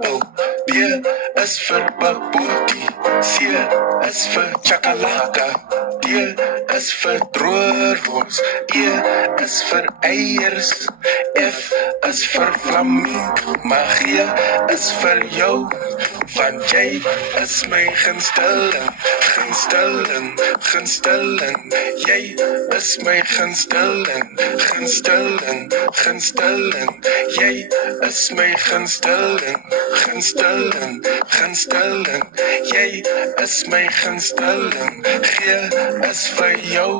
apple. B is vir Bobotie. C is vir chakalaka. D is vir droëwors. E is vir eiers. F is vir flamingo. Maar G is vir jou. Want jy is my gunsteling, gunsteling, gunsteling. Jy is my gunsteling, gunsteling, gunsteling. Jy is my gunsteling, gunsteling, gunsteling. Jy is my gunsteling. G is vir jou,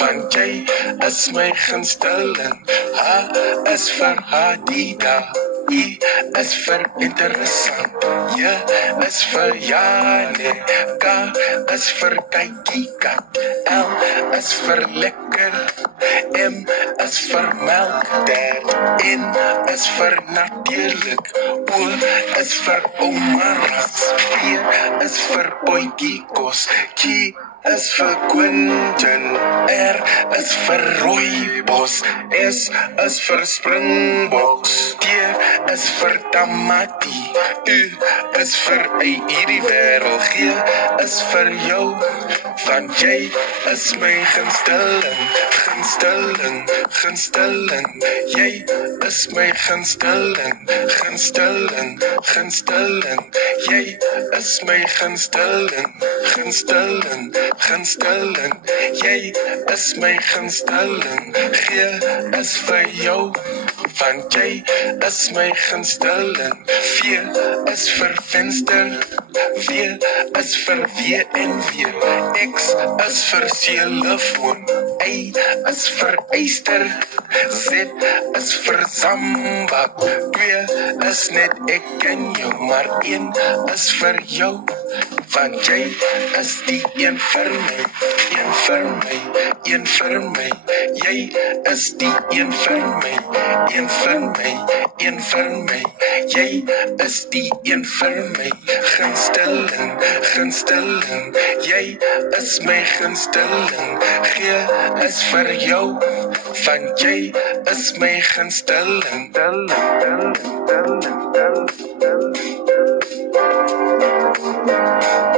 want jy is my gunsteling. H is vir Hadida. I is vir interessant. J is vir Jane. K is vir kykie kat. L is vir lekker. M is vir melk. N is vir natuurlijk. O is vir ouma Ras. P is vir potjie kos. Q is vir Quentin. R is vir rooibos. S is vir springboks. T is vir tamatie. U is vir hierdie wêreld. G is vir jou, want jy is my gunsteling, gunsteling, gunsteling. Jy is my gunsteling, gunsteling, gunsteling. Jy is my gunsteling, gunsteling, gunsteling. Jy is my gunsteling. G is vir jou, want jy is my gunsteling. V is vir venster. W is vir weer en weer. X is vir seelefoon. Y is vir eyster. Z is vir zambak. 2 is net ek en jou, maar 1 is vir jou. Want jy is die een vir my, een vir my, een vir my. Jy is die een vir my, een vir my, een vir my. Jy is die een vir my, gunsteling, gunsteling. Jy is my gunsteling. G is vir jou, want jy is my gunsteling. Thank you.